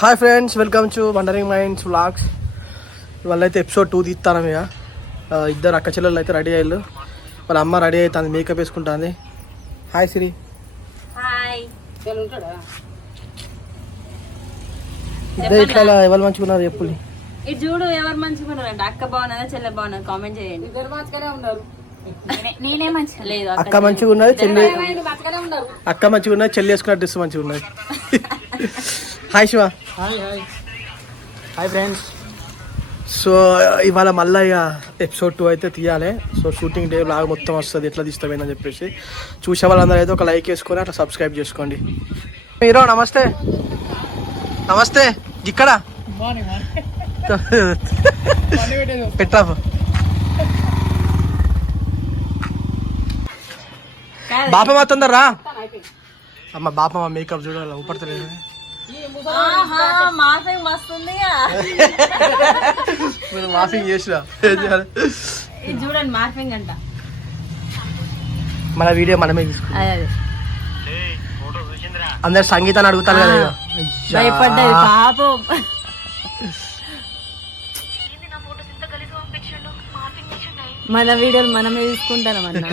Hi friends, welcome to wondering minds vlogs. ఇవాళ అయితే episode 2 తీస్తాను. ఇక ఇద్దరు అక్క చెల్లెళ్ళు అయితే రెడీ అయ్యారు. వాళ్ళ అమ్మ రెడీ అవుతుంది, మేకప్ వేసుకుంటుంది. హాయ్ సిరి. ఇద్దరు ఇట్లా ఎవరు మంచిగా ఉన్నారు చెప్పులు. ఇది చూడు ఎవరు మంచిగా ఉన్నారంట. అక్క బాగున్నదా చెల్లె బాగున్నది కామెంట్ చేయండి. ఇద్దరు మంచిగానే ఉన్నారు. నేనే మంచిగా లేదు. అక్క మంచిగా ఉన్నది, చెల్లి అక్క మంచిగా ఉన్నది, చెల్లి వేసుకున్న డ్రెస్ మంచిగా ఉన్నది. Hi Shiva. Hi friends. So ఇవాళ మళ్ళీ ఇక ఎపిసోడ్ 2 అయితే తీయాలి. సో షూటింగ్ డే లాగా మొత్తం వస్తుంది, ఎట్లా తీస్తామని చెప్పేసి చూసే వాళ్ళందరూ అయితే ఒక లైక్ వేసుకొని అట్లా సబ్స్క్రైబ్ చేసుకోండి. హీరో నమస్తే. నమస్తే. ఇక్కడ పెట్టా బాపమ్మ తొందరరా. అమ్మ బాపమ్మ మేకప్ చూడాలి, ఊపడతలేదు. మార్ఫింగ్ చేసినా చూడండి, మార్ఫింగ్ అంట. మన వీడియో మనమే తీసుకున్నాం. అందరు సంగీతాన్ని అడుగుతారు కదా. భయపడ్డది పాపం. మన వీడియోలు మనమే తీసుకుంటాం అన్న.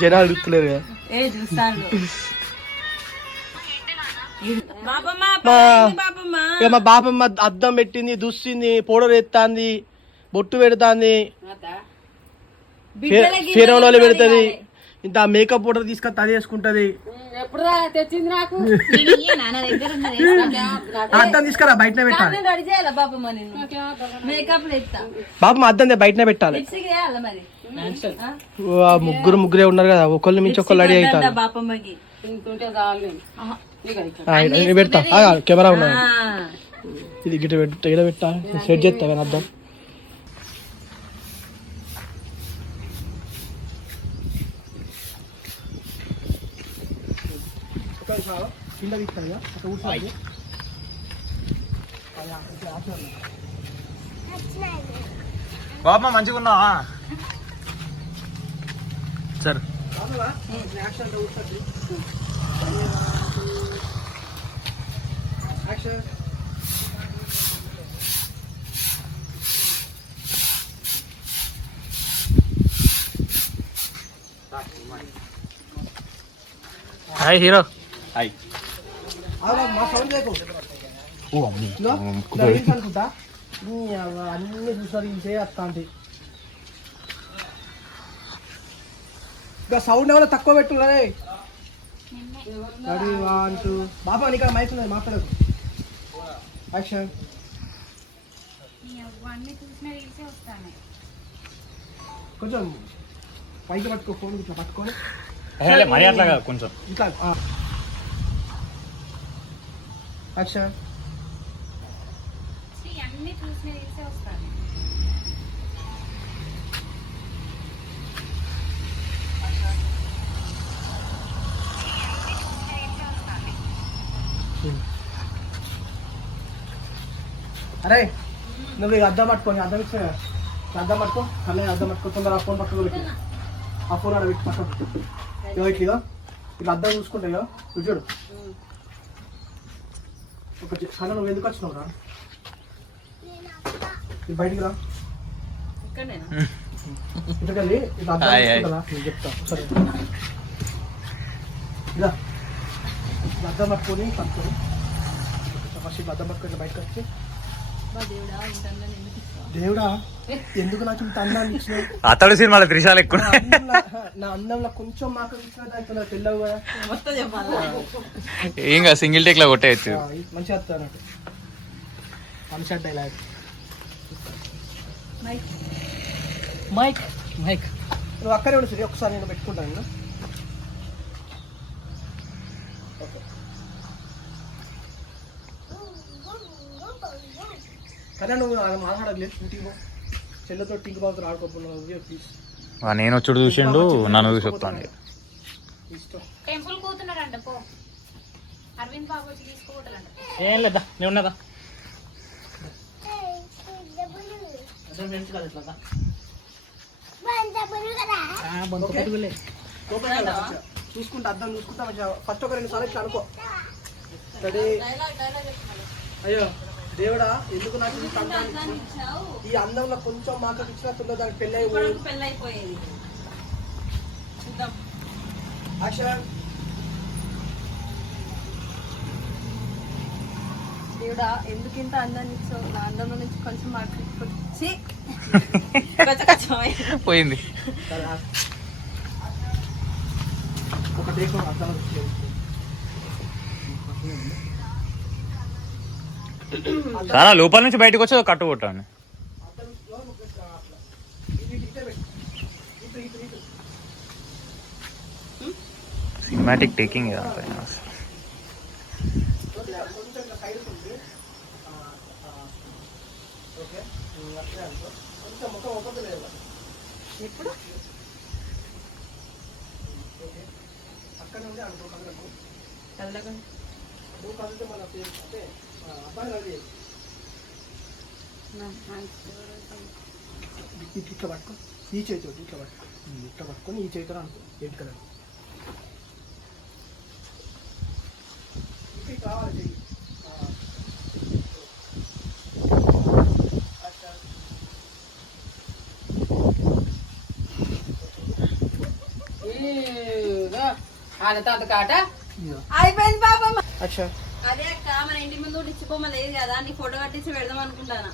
జనాలు అడుగుతలేరు కదా. మా బాపమ్మ అద్దం పెట్టింది, దుస్సింది, పౌడర్ ఎత్తాంది, బొట్టు పెడతాంది, ఫేరోలో పెడుతుంది, ఇంత మేకప్ పౌడర్ తీసుకొని అది వేసుకుంటది. అద్దం తీసుకురా, బయటనే పెట్టాలి. బాపమ్మ అద్దం బయటనే పెట్టాలి. ముగ్గురే ఉన్నారు కదా, ఒకళ్ళు మించి ఒకళ్ళు రెడీ అవుతారు. బాపమ్మకి పెడతా, కెమెరా ఉన్నా, ఇది గిట్ట పెట్టా, సెట్ చేస్తా కానీ అద్దం. బాబా మంచిగా ఉన్నావా? సరే హాయ్ హీరో. హాయ్. అనుకుంటా అన్ని చూసారు చేస్తాంటి. ఇంకా సౌండ్ ఏమైనా తక్కువ పెట్టున్నారే. బాబా నీకు మైక్ ఉన్నది, మాట్లాడదు. యాక్షన్. కొంచెం పైకి పట్టుకో, ఫోన్ ఇట్లా పట్టుకొని మరి అట్లాగా కొంచెం ఇట్లా. యాక్షన్. అరే నువ్వు ఇక అద్దం పట్టుకోని, అద్దం ఇచ్చా అద్దం పట్టుకో, కళ్ళ అద్దం పట్టుకో, తొందర ఆ ఫోన్ పట్టుకో పెట్టి, ఆ ఫోన్ ఆడ పెట్టి పక్కన ఇట్లా ఇట్లా అద్దం చూసుకుంటా. ఇక చూడు, ఒక కళ్ళ నువ్వు ఎందుకు వచ్చినావు రా, బయటికి రా. ఇంతకెళ్ళి ఇట్లా అద్దం చూసుకుంటా, నేను చెప్తా సరే. ఇలా అద్దం పట్టుకొని ఫస్ట్ ఇట్లా అద్దం పట్టుకొని బయటకు వచ్చి, దేవుడా ఎందుకు నాకు ఇంత అందాన్ని ఇచ్చినావు? అతడు సినిమాలో త్రిశాలు ఎక్కువ. నా అందంలో కొంచెం మాకు ఇచ్చిన తెల్లవు కదా, ఏం కాదు, సింగిల్ టేక్ లా కొట్టేయచ్చు. మంచిగా వస్తాను మంచిగా డైలాగ్. మైక్ మైక్ నువ్వు అక్కడే ఉండు సరే, ఒకసారి నేను పెట్టుకుంటాను. కానీ నువ్వు మాట్లాడలేదు, ఇంటికి పో, చెల్లెతో టింక్ బాబుతో ఆడుకోకుండా ప్లీజ్. నేను వచ్చుడు చూసిండు, నన్ను చూసి చెప్తాను. టెంపుల్ కూతున్నారంట, పో. అరవింద్ బాబు వచ్చి తీసుకోవట్లంట. ఏం లేదా, నేను ఉన్నదా చూసుకుంటా, అర్థం చూసుకుంటా. ఫస్ట్ ఒక 2 సార్లు ఇట్లా అనుకో. రెడీ అయ్యో దేవుడా ఎందుకు నాకు ఇంత అందాన్ని ఈ అందంలో కొంచెం మాకు ఇచ్చినట్టుందో దానికి పెళ్ళి అయిపోయేది. చూద్దాం. యాక్షన్. దేవుడా ఎందుకు ఇంత అందాన్ని ఇచ్చావు? నా అందంలో నుంచి కొంచెం మాకు పోయింది. ఒక టేక్ అర్థం చాలా లోపల నుంచి బయటకు వచ్చి కట్టు కొట్టాను. సినిమాటిక్ టేకింగ్ ఎప్పుడు అక్కడ నుండి అనుకోగలకు కళ్ళగా నువ్వు కలిస్తే మన పేరు అంటే అబ్బాయి అది ఇట్లా పట్టుకో ఈ చేతితో ఇట్లా పట్టుకో ఇట్లా పట్టుకొని ఈ చేతితో అనుకో ఏంటి కదా ఇట్లా కావాలి చెయ్యి అయిపోయింది బాబమ్మ. అచ్చా అదే అక్క మన ఇంటి ముందు ఇచ్చిపోమ లేదు కదా, నీ ఫోటో కట్టించి పెడదాం అనుకుంటానా.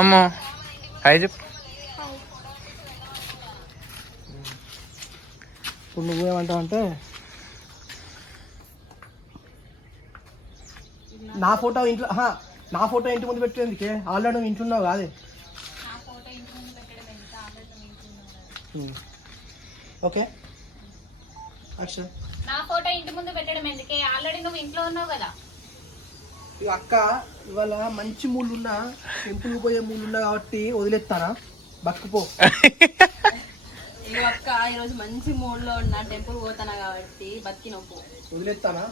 అమ్మో హాయ్ చెప్పు. ఇప్పుడు నువ్వేమంటావు అంటే నా ఫోటో ఇంట్లో నా ఫోటో ఇంటి ముందు పెట్టేందుకే ఆల్రెడీ నువ్వు ఇంటున్నావు కాదే. ఓకే అచ్చా నా ఫోటో ఇంటి ముందు పెట్టడం ఎందుకే? ఆల్రెడీ నువ్వు ఇంట్లో ఉన్నావు కదా. ఇక అక్క ఇవాళ మంచి మూలున్నా టెంపుల్ పోయే మూలున్నా కాబట్టి వదిలేస్తానా బతుకుపో. ఇగో అక్క ఈరోజు మంచి మూడ్ లో ఉన్నా, టెంపుల్ పోతానా కాబట్టి బతికి నొప్పు వదిలేస్తానా.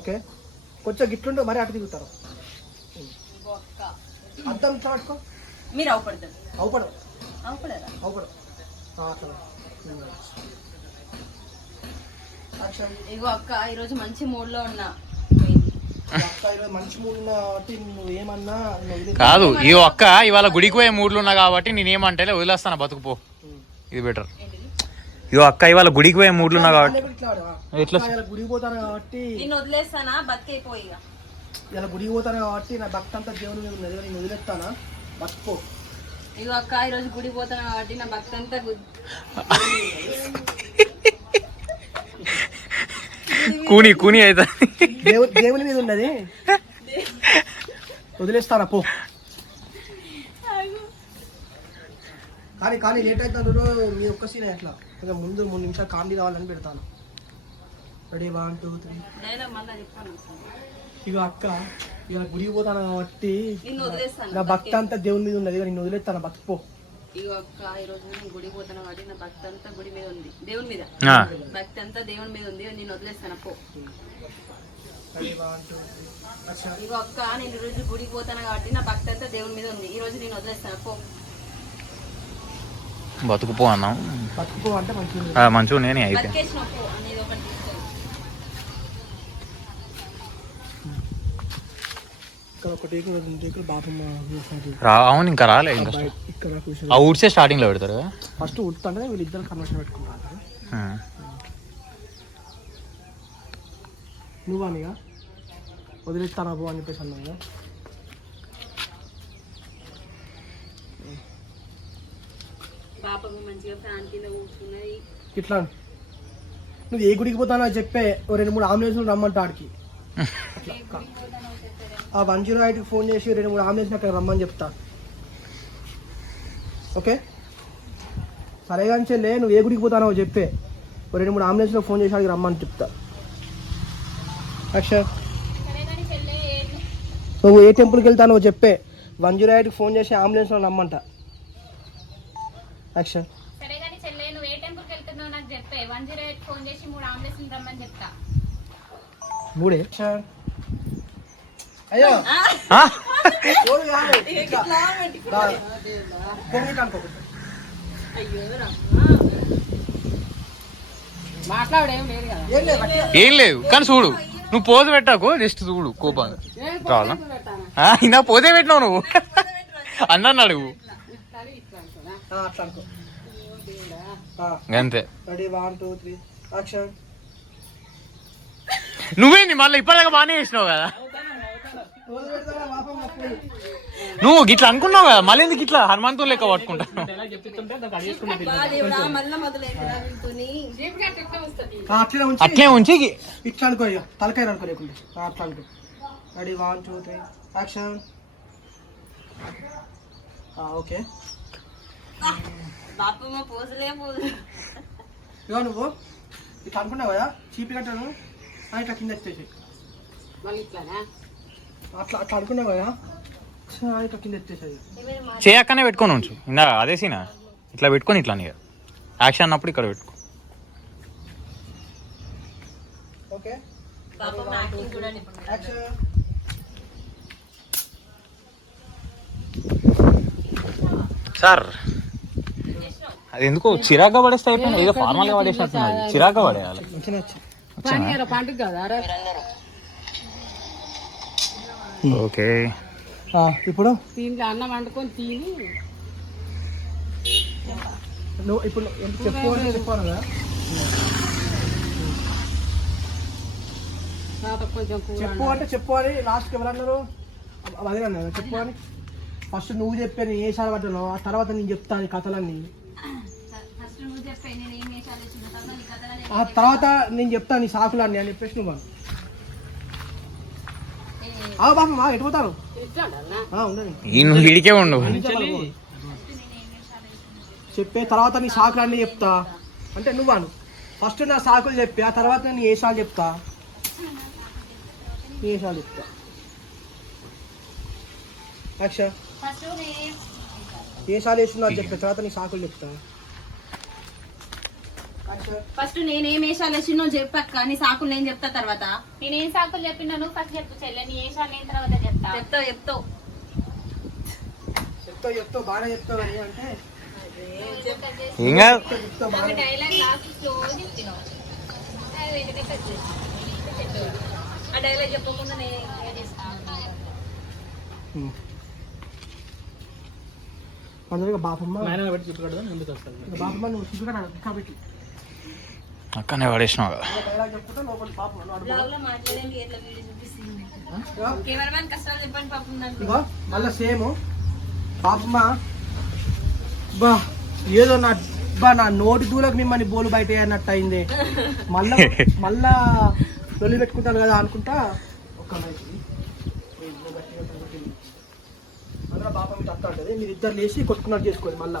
ఓకే కొంచెం గిట్లుంటే మరి అటు తిరుగుతారు. ఇగో అక్క అర్థం ఇట్లా పట్టుకో. మీరు అవపడతారు. అవుపడవు అవపడరా? అవుపడవు అట్లా. ఇగో అక్క ఈరోజు మంచి మూడ్ లో ఉన్నా. అక్క ఈరోజు మంచి మూడు ఉన్నా కాబట్టి నువ్వు ఏమన్నా కాదు ఈ ఒక్క ఇవాళ గుడికి పోయే మూడ్లు ఉన్నా కాబట్టి నేనేమంటే వదిలేస్తాను బతుకుపో. ఇది బెటర్. ఇగో అక్క ఇవాళ గుడికి పోయే మూడ్లు ఉన్నా కాబట్టి ఎట్లా గుడికి పోతాను కాబట్టి నేను వదిలేస్తానా బతికైపోయి. ఇలా గుడికి పోతాను కాబట్టి నా భక్తి అంతా దేవుని మీద ఉన్నది, నేను వదిలేస్తానా బతుకో. ఇగో అక్క ఈరోజు గుడికి పోతాను కాబట్టి నా భక్తి అంతా కూని కూని అవుతా దేవుని మీద ఉన్నది, వదిలేస్తానా పో. కానీ కానీ లేట్ అవుతాడు మీ ఒక్క సీన్ ఎట్లా కొంచెం ముందు 3 నిమిషాలు కామెడీ కావాలని పెడతాను. రెడీ 1 2 3. ఇక అక్క ఇక గుడికి పోతాను కాబట్టి నా భక్తి అంతా దేవుని మీద ఉన్నది, నేను వదిలేస్తాను బతుకుపో. ఇగో అక్క ఈరోజు నేను గుడికి పోతాను కాబట్టి నా భక్తి అంతా గుడి మీద ఉంది, దేవుని మీద భక్తి అంతా దేవుని మీద ఉంది, నేను వదిలేస్తాను పో. ఇగో అక్క నేను ఈరోజు గుడికి పోతాను కాబట్టి నా భక్తి అంతా దేవుని మీద ఉంది, ఈ రోజు నేను వదిలేస్తాను పో. బతుకుపో అన్నాం. బతుకుపో అంటే మంచిగా మంచిగా నేనే అయితే బతికేసిన పో అనేది ఒకటి తీసుకో. ఇక్కడ ఒక టేకులు 2 టేకులు బాబమ్మ అవును ఇంకా రాలే ఇంకా ఇక్కడ ఆ ఊడ్చే స్టార్టింగ్ లో పెడతారు కదా. ఫస్ట్ ఉడుతుంటే వీళ్ళిద్దరు కన్వర్షన్ పెట్టుకుంటారు. నువ్వు అనిగా వదిలేస్తానా పో అని చెప్పేసి అన్నాగా. పాపకు మంచిగా ఫ్యాన్ కింద కూర్చున్నది. ఇట్లా నువ్వు ఏ గుడికి పోతానో చెప్పే 2-3 అంబులెన్స్లు రమ్మంటా ఆడికి. ఆ 108కి ఫోన్ చేసి 2-3 అంబులెన్స్ అక్కడ రమ్మని చెప్తా. ఓకే సరే కానీ చెల్లే నువ్వు ఏ గుడికి పోతానో చెప్పే 2-3 అంబులెన్స్లో ఫోన్ చేసి ఆడికి రమ్మని చెప్తా. అక్షర్ నువ్వు ఏ టెంపుల్కి వెళ్తానో చెప్పే 108కి ఫోన్ చేసి అంబులెన్స్లో రమ్మంట. అక్షర్ సరే కానీ చెల్లె నువ్వు ఏ టెంపుల్కి వెళ్తున్నావు నాకు చెప్పే 108 ఫోన్ చేసి 3 అంబులెన్స్లు రమ్మని చెప్తా. 3 అయ్యో మాట్లాడేం లేదు కదా. ఏం లేదు అట్లా. ఏం లేదు కానీ చూడు నువ్వు పోజు పెట్టాకు జస్ట్ చూడు కోపంగా కావాలా ఇందా పోతే పెట్టినావు నువ్వు అన్నాను అడుగు అట్లా అనుకో. అంతే రెడీ 1 2 3 యాక్షన్. నువ్వేంది మళ్ళీ ఇప్పటిదాకా బాగానే చేసినావు కదా నువ్వు గిట్లా అనుకున్నావు కదా మళ్ళీ ఎందుకు ఇట్లా హనుమంతుడు లెక్క పట్టుకుంటాను అట్లే ఉంచి ఇట్లా అనుకో ఇక తలకాయ అనుకో లేకుండా అట్లా అనుకో. Ready 1 2 3 action. ఓకే బాపమ్మ పోజులే పోజు. ఇక నువ్వు ఇట్లా అనుకున్నావు కదా చీపి కట్టాను ఇట్లా కింద ఎత్తేసి అట్లా అట్లా అనుకున్నావు కదా ఇట్లా కింద ఎత్తేసేది. చేయక్కనే పెట్టుకొని ఉంచు ఇందా అదే సీనా ఇట్లా పెట్టుకొని ఇట్లా నీకు యాక్షన్ అన్నప్పుడు ఇక్కడ పెట్టుకో. ఓకే బాపమ్మ యాక్టింగ్ చూడండి. యాక్షన్. సార్ అది ఎందుకో చిరాగ్గా పడేస్తే అయిపోయింది ఏదో ఫార్మల్ గా పడేసినట్టున్నది చిరాగ్గా పడేయాలి. పండుగ కదా ఓకే ఇప్పుడు దీంట్లో అన్నం వండుకొని తిని నువ్వు ఇప్పుడు చెప్పాను కదా కొంచెం చెప్పు అంటే చెప్పు అని లాస్ట్కి ఎవరన్నారు అదే అన్నారు చెప్పు అని. ఫస్ట్ నువ్వు చెప్పాను ఏ సార్ పడ్డాను ఆ తర్వాత నేను చెప్తాను ఈ కథలన్నీ. ఆ తర్వాత నేను చెప్తాను ఈ సాకులన్నీ అని చెప్పేసి నువ్వు బాబా ఎటు పోతారు ఉండదు నువ్వు వీడికే ఉండు చెప్పే తర్వాత నీ సాకులన్నీ చెప్తా అంటే నువ్వు అను. ఫస్ట్ నా సాకులు చెప్పి ఆ తర్వాత నేను ఏషాలు చెప్తా ఏషాలు చెప్తా. యాక్షన్. ఏషాలు వేస్తున్నా చెప్పే తర్వాత నీ సాకులు చెప్తా. ఫస్ట్ నేనేం వేషాలు వేసినో చెప్పక్క నీ సాకులు నేను చెప్తా తర్వాత. నేనేం సాకులు చెప్పినా నువ్వు ఫస్ట్ చెప్పు చెల్లె నీ వేషాలు అయిన తర్వాత చెప్తా. చెప్తావు చెప్తావు బాగా చెప్తావు అని అంటే ఇంకా డైలాగ్ లాస్ట్ స్లో చెప్పినావు ఆ డైలాగ్ చెప్పకుండా నేను అందరిగా బాపమ్మ బాపమ్మ నువ్వు చూసుకున్నా కాబట్టి అక్కనే పడేసినావు కదా డైలాగ్ చెప్పుకుంటే లోపల పాపం బ్లాగ్ లో మాట్లాడండి ఎట్లా వీడియో చూపిస్తుంది కెమెరామెన్ కష్టాలు చెప్పండి పాపం దాంట్లో. ఇగో మళ్ళా సేమ్ పాపమ్మ బా ఏదో నా నోటి దూలకు మిమ్మల్ని బోలు బయట అన్నట్టు అయింది. మళ్ళా లొల్లి పెట్టుకుంటాను కదా అనుకుంటా ఒక్క అందులో పాపం తత్త ఉంటుంది మీరు ఇద్దరు లేచి కొట్టుకున్నట్టు చేసుకోండి. మళ్ళా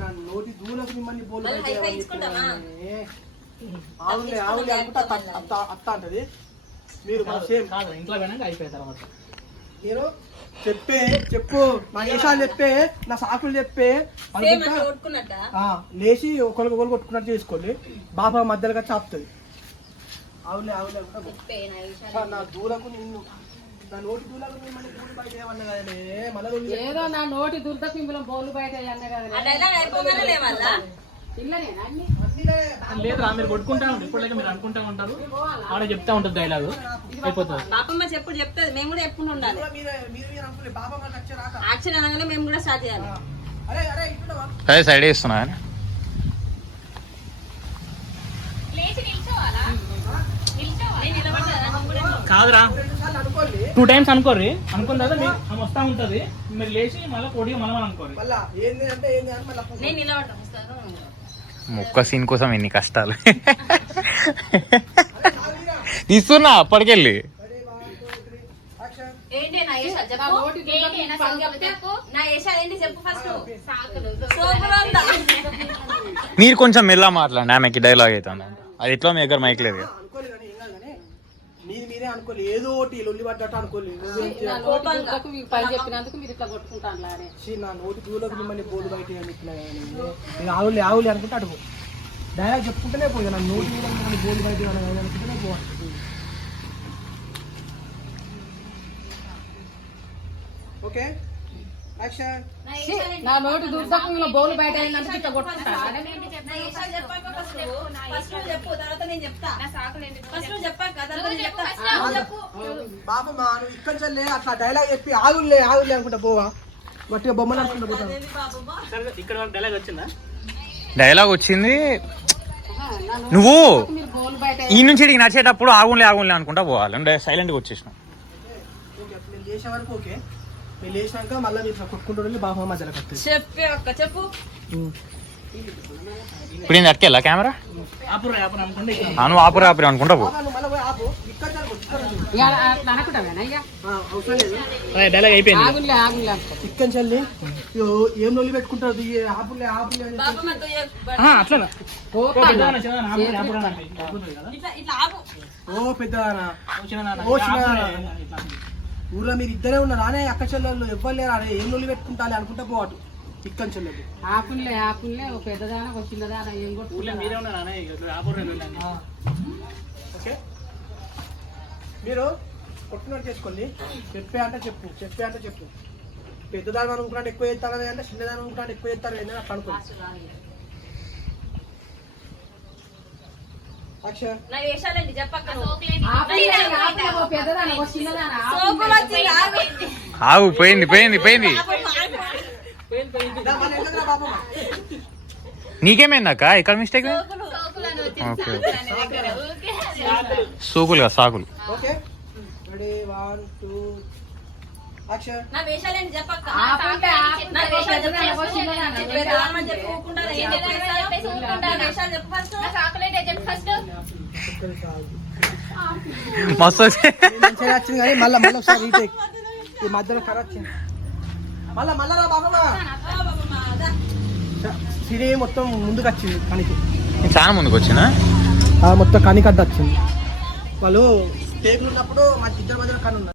నా నోటి దూలకు మిమ్మల్ని బోలు బయట ఆవులే అనుకుంటా అత్త అంటది. మీరు సేమ్ ఇంట్లో పోయినాక అయిపోయిన తర్వాత నేను చెప్పు నా వేషాలు చెప్పే నా సాకులు చెప్పే లేచి ఒకరికి కొట్టుకున్నట్టు చేసుకోండి. బాబా మధ్యలో చాపుతుంది. అవులే నా దూరకు నిన్ను నా నోటి దూలకు మిమ్మల్ని బోలు బయట ఏమన్నా కదలే మళ్ళీ ఏదో నా నోటి దుర్దకు మిమ్మల్ని బోలు బయట అన్న కదా లేదు మీరు కొట్టుకుంటా ఉంటారు ఇప్పుడు మీరు అనుకుంటా ఉంటారు ఆడ చెప్తా ఉంటుంది డైలాగు అయిపోతుంది. పాపమ్మ చెప్తుంది మేము కూడా ఎప్పుడు ఉండాలి. యాక్షన్ అనగానే మేము కూడా స్టార్ట్ చేయాలి. అదే సైడ్ వేస్తున్నా కానీ లేచి నిల్చోవాలా కాదురా 2 times అనుకోర్రి అనుకున్న తర్వాత ఆమె వస్తా ఉంటది మీరు లేచి మళ్ళీ పొడిగా మళ్ళీ అనుకోరు. నేను నిలబడతాను ఒక్క సీన్ కోసం ఎన్ని కష్టాలు తీస్తున్నా అప్పటికెళ్ళి. ఏంటి నా వేషాలు చెప్పు. ఏంటి నా సాకులు చెప్పు. నా వేషాలు ఏంటి చెప్పు ఫస్ట్. సాకులు మీరు కొంచెం మెల్ల మాట్లాడండి ఆమెకి డైలాగ్ అవుతుంది అది ఎట్లా మీ దగ్గర మైక్ లేదు కదా. మీరే అనుకోలేదు ఏదో ఒకటి లొల్లి పడ్డట్టు అనుకోలేదు. పని చెప్పినందుకు మీరు ఇట్లా కొట్టుకుంటాను నా నోటి దూలకు మిమ్మల్ని బోలు బయట నేను ఆవులే అనుకుంటే అటు డైలాగ్ చెప్పుకుంటేనే పోయి నా నోటి మిమ్మల్ని బోలు బయట అనుకుంటేనే పోవాలి. Okay action. నా నోటి దుర్దకంలో బౌలు బయట అయినందుకు ఇట్లా కొట్టుకుంటా బాబమ్మ నువ్వు ఇక్కడ చల్లే అట్లా డైలాగ్ చెప్పి ఆగులే ఆగులే అనుకుంటా పోవా గట్టిగా బొమ్మలు అనుకుంటా పోతాను. ఇక్కడ వరకు డైలాగ్ వచ్చిందా? డైలాగ్ వచ్చింది. నువ్వు ఈ నుంచి ఇక్కడికి నడిచేటప్పుడు ఆగుంలే ఆగుంలే అనుకుంటా పోవాలి. సైలెంట్గా వచ్చేసినావు. ఓకే నేను లేచే వరకు ఓకే. నేను లేచినాక మళ్ళీ మీరు కొట్టుకుంటూ వెళ్ళి బాబమ్మ మధ్యలో కట్టేది. చెప్పు ఇప్పుడు నేను అట్టుకెళ్ళా కెమెరా. ఆపురా ఆపురా అనుకుంటే ఇక్కడ నువ్వు ఆపురా ఆపురా అనుకుంటా పో. నువ్వు మళ్ళీ పోయి ఆపు. ఇక్కడ అవసరం లేదు. డైలాగ్ అయిపోయింది. చికెన్ చల్లి ఏం నొల్లి పెట్టుకుంటారు ఆపులే ఆపులే అని చెప్పి. అట్లా పెద్దదానా చిన్నదానా ఆపురా అంటే కదా. ఓ పెద్దదానా చిన్నదానా ఓ చిన్నదానా ఊర్లో మీరు ఇద్దరే ఉన్నారు అనే అక్క చెల్లెళ్ళు ఎవ్వరు లేరు అనే ఏం నొల్లి పెట్టుకుంటాలి అనుకుంటా పోటు చికెన్ చెల్లెలు. ఆపులే ఓ పెద్దదానా ఒక చిన్నదానా ఏం ఊళ్ళో మీరే ఉన్నారు అనే ఆపురా వెళ్ళండి. ఓకే మీరు కొట్టున్నట్టు చేసుకోండి. చెప్పే అంటే చెప్పు పెద్దదాని అనుకుంటే ఎక్కువ చేస్తారని అంటే చిన్నదాని అనుకుంటే ఎక్కువ చేస్తారు అని అట్లా అనుకోండి. యాక్షన్. నా వేషాలండి చెప్పక్క ఆగు పోయింది. నీకేమైందక్క ఇక్కడ మిస్టేక్? ఓకే సోకులు కదా సాకులు. Okay ready 1 2 action. నా వేషాలండి చెప్పక్క మస్తు వచ్చి మంచిగా వచ్చింది కానీ మళ్ళీ ఒకసారి రీటేక్ ఈ మధ్యలో ఖరాబ్ వచ్చింది. మళ్ళా రా బాబమ్మ. సిరి మొత్తం ముందుకు వచ్చింది కనికి. చాలా ముందుకు వచ్చినా మొత్తం కనికి అడ్డు వచ్చింది. వాళ్ళు టేకులు ఉన్నప్పుడు మా ఇద్దరి మధ్యలో కను ఉన్నారు.